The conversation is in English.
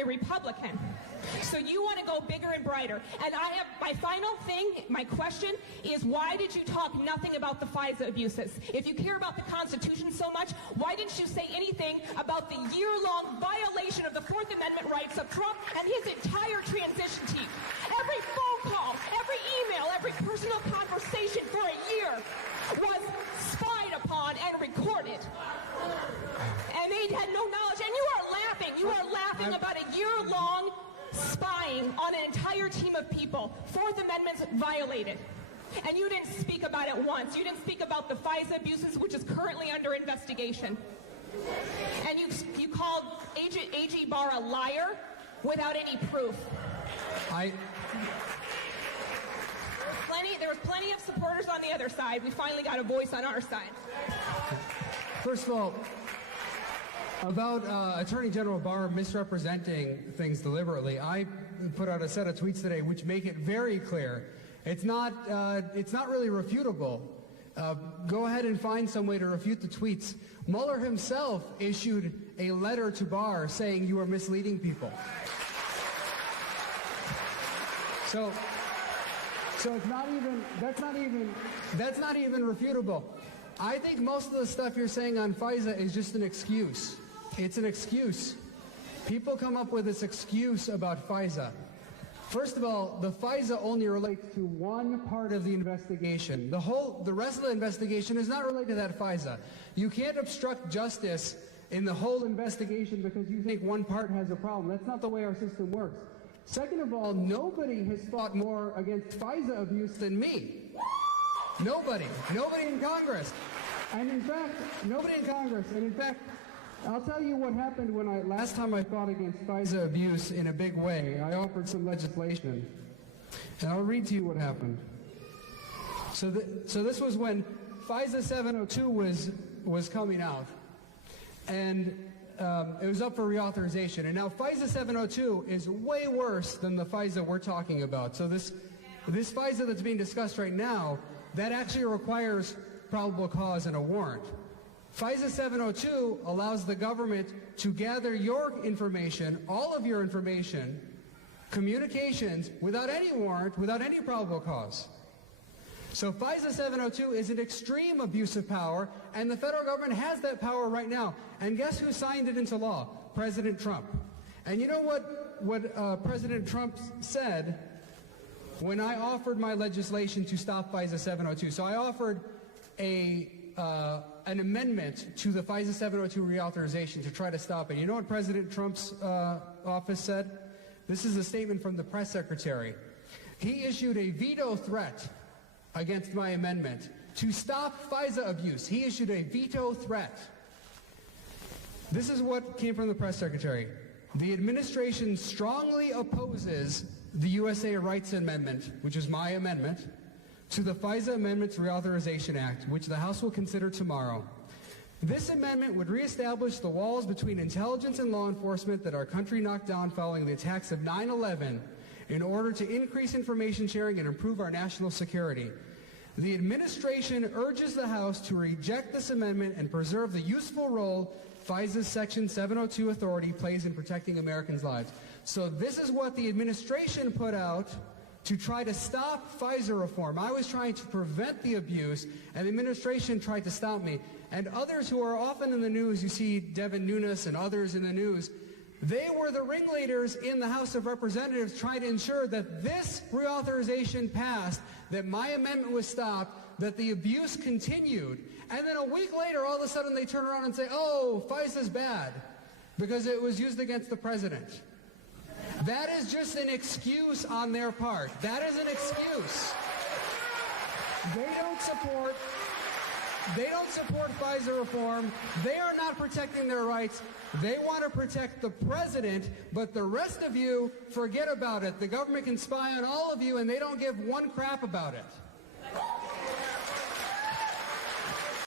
a Republican. So you want to go bigger and brighter. And I have my final thing, my question is, why did you talk nothing about the FISA abuses? If you care about the Constitution so much, why didn't you say anything about the year-long violation of the Fourth Amendment rights of Trump and his entire transition team? Every phone call, every email, every personal conversation for a year was spied upon and recorded. And they had no knowledge. And you are laughing. You are laughing about a year-long spying on an entire team of people. Fourth Amendment's violated. And you didn't speak about it once. You didn't speak about the FISA abuses, which is currently under investigation. And you called AG Barr a liar without any proof. There was plenty of supporters on the other side. We finally got a voice on our side. First of all, about Attorney General Barr misrepresenting things deliberately, I put out a set of tweets today which make it very clear. It's not really refutable. Go ahead and find some way to refute the tweets. Mueller himself issued a letter to Barr saying you are misleading people. So that's not even refutable. I think most of the stuff you're saying on FISA is just an excuse. It's an excuse. People come up with this excuse about FISA. First of all, the FISA only relates to one part of the investigation. The rest of the investigation is not related to that FISA. You can't obstruct justice in the whole investigation because you think one part has a problem. That's not the way our system works. Second of all, nobody has fought more against FISA abuse than me. Nobody in Congress. And in fact, I'll tell you what happened when last time I fought against FISA abuse in a big way. I offered some legislation. And I'll read to you what happened. So this was when FISA 702 was coming out. And it was up for reauthorization. And now FISA 702 is way worse than the FISA we're talking about. So this FISA that's being discussed right now, that actually requires probable cause and a warrant. FISA 702 allows the government to gather your information, all of your information, communications, without any warrant, without any probable cause. So FISA 702 is an extreme abuse of power, and the federal government has that power right now. And guess who signed it into law? President Trump. And you know what President Trump said when I offered my legislation to stop FISA 702? So I offered an amendment to the FISA 702 reauthorization to try to stop it. You know what President Trump's office said? This is a statement from the press secretary. He issued a veto threat against my amendment to stop FISA abuse. He issued a veto threat. This is what came from the press secretary. The administration strongly opposes the USA Rights Amendment, which is my amendment, to the FISA Amendments Reauthorization Act, which the House will consider tomorrow. This amendment would reestablish the walls between intelligence and law enforcement that our country knocked down following the attacks of 9/11 in order to increase information sharing and improve our national security. The administration urges the House to reject this amendment and preserve the useful role FISA's Section 702 authority plays in protecting Americans' lives. So this is what the administration put out to try to stop FISA reform. I was trying to prevent the abuse, and the administration tried to stop me. And others who are often in the news, you see Devin Nunes and others in the news, they were the ringleaders in the House of Representatives trying to ensure that this reauthorization passed, that my amendment was stopped, that the abuse continued. And then a week later, all of a sudden they turn around and say, oh, FISA's bad because it was used against the president. That is just an excuse on their part. That is an excuse. They don't support FISA reform. They are not protecting their rights. They want to protect the president, but the rest of you, forget about it. The government can spy on all of you, and they don't give one crap about it.